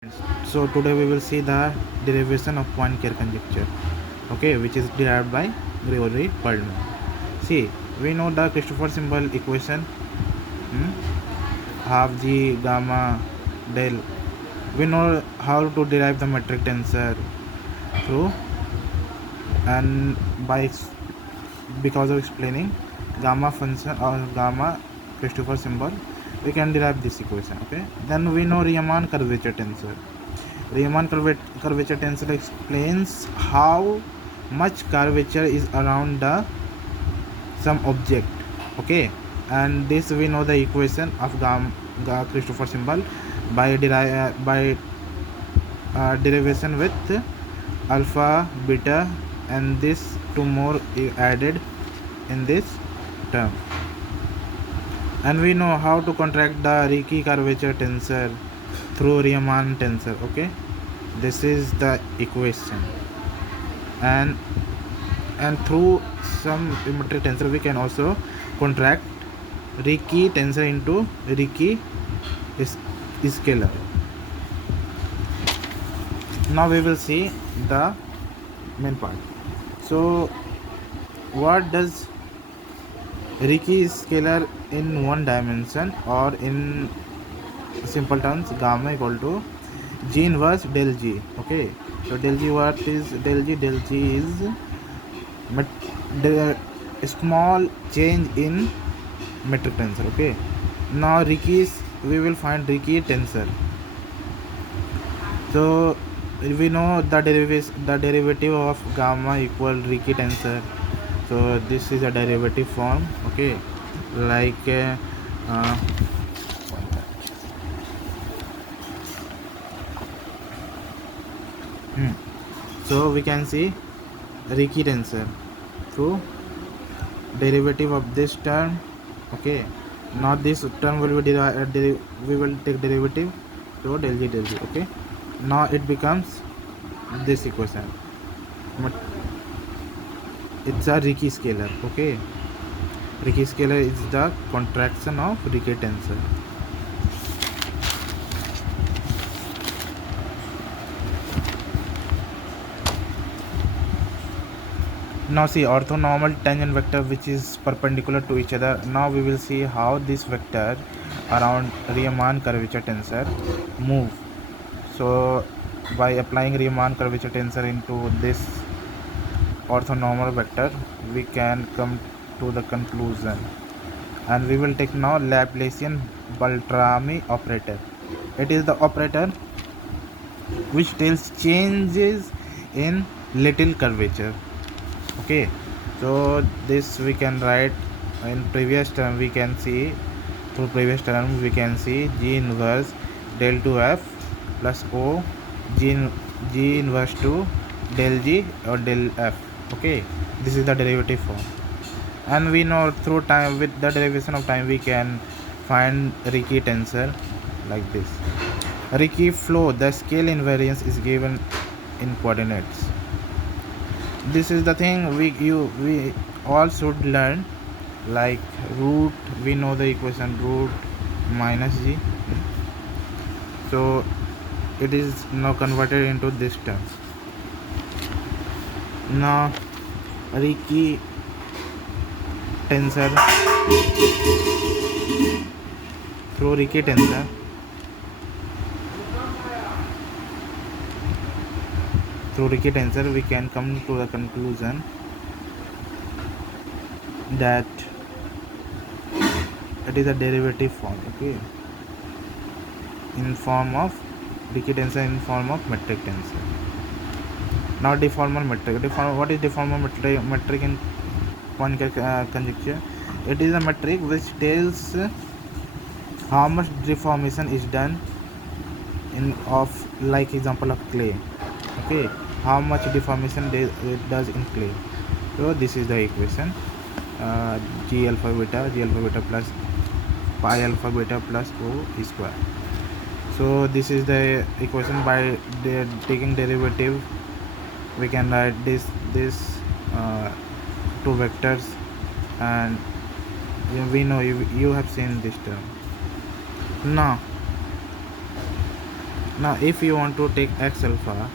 So today we will see the derivation of Poincare conjecture, okay, which is derived by Gregory Perelman. See, we know the Christopher symbol equation, half g gamma del. We know how to derive the metric tensor through and by because of explaining gamma function or gamma Christopher symbol, we can derive this equation. Okay, then we know Riemann curvature tensor. Riemann curvature tensor explains how much curvature is around the some object. Okay, and this we know the equation of gamma Christopher symbol by derivation with alpha, beta, and this two more added in this term. And we know how to contract the Ricci curvature tensor through Riemann tensor. Okay, this is the equation, and through some metric tensor we can also contract Ricci tensor into Ricci scalar. Now we will see the main part. So what does Ricci scalar in one dimension, or in simple terms gamma equal to g inverse del g. Okay, so del g, what is del g? Del g is the small change in metric tensor. Okay, now Ricci's, we will find Ricci tensor. So we know the derivative of gamma equal Ricci tensor. So this is a derivative form. Okay, like uh, so we can see Ricci tensor through derivative of this term. Okay, now this term will be we will take derivative, so del g. Okay, now it becomes this equation, but it's a Ricci scalar. Okay, Ricci scalar is the contraction of Ricci tensor. Now see orthonormal tangent vector which is perpendicular to each other. Now we will see how this vector around Riemann curvature tensor move. So by applying Riemann curvature tensor into this orthonormal vector, we can come to the conclusion, and we will take now Laplacian Beltrami operator. It is the operator which tells changes in little curvature. Okay, so this we can write in previous term. We can see through previous term we can see g inverse del 2f plus o g inverse 2 del g or del f. Okay, this is the derivative form, and we know through time, with the derivation of time, we can find Ricci tensor like this. Ricci flow, the scale invariance is given in coordinates. This is the thing we all should learn, like root, we know the equation root minus g. So it is now converted into this term. Now Ricci tensor, through Ricci tensor we can come to the conclusion that it is a derivative form. Okay, in form of Ricci tensor, in form of metric tensor. Now deformal metric. What is deformal metric in Poincare conjecture? It is a metric which tells how much deformation is done in of, like example of clay. Okay, how much deformation it does in clay. So this is the equation, g alpha beta plus pi alpha beta plus o square. So this is the equation. By taking derivative, we can write this two vectors, and we know you have seen this term. Now Now if you want to take x alpha,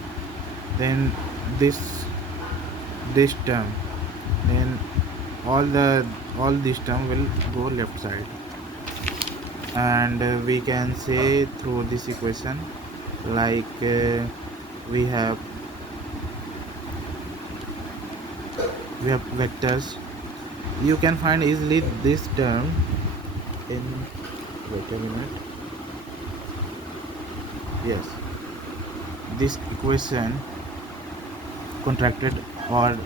then this this term, then all this term will go left side, and we can say through this equation, like we have we have vectors. You can find easily this term in, wait a minute, yes, this equation contracted or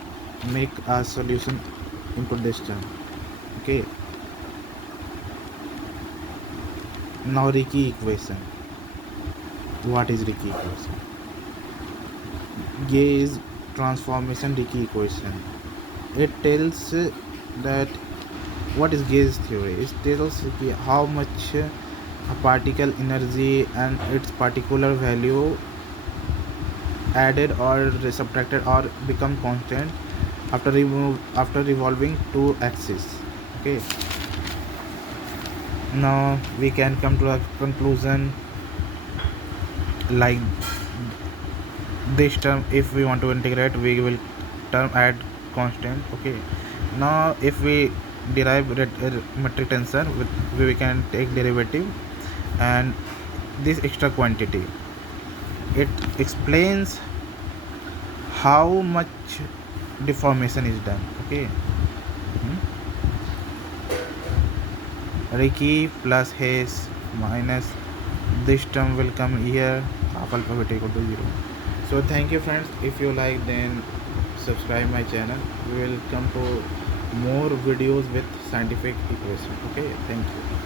make a solution input this term. Okay, now Ricci equation. What is Ricci equation? Gauge transformation Ricci equation. It tells that what is gauge theory. It tells how much a particle energy and its particular value added or subtracted or become constant after revolving two axes. Okay, now we can come to a conclusion, like this term if we want to integrate we will term add constant. Okay, now if we derive metric tensor with, we can take derivative, and this extra quantity, it explains how much deformation is done. Okay. Ricci plus Hayes minus this term will come here, half alpha will equal to 0. So thank you friends, if you like then subscribe my channel. We will come to more videos with scientific equation. Okay, thank you.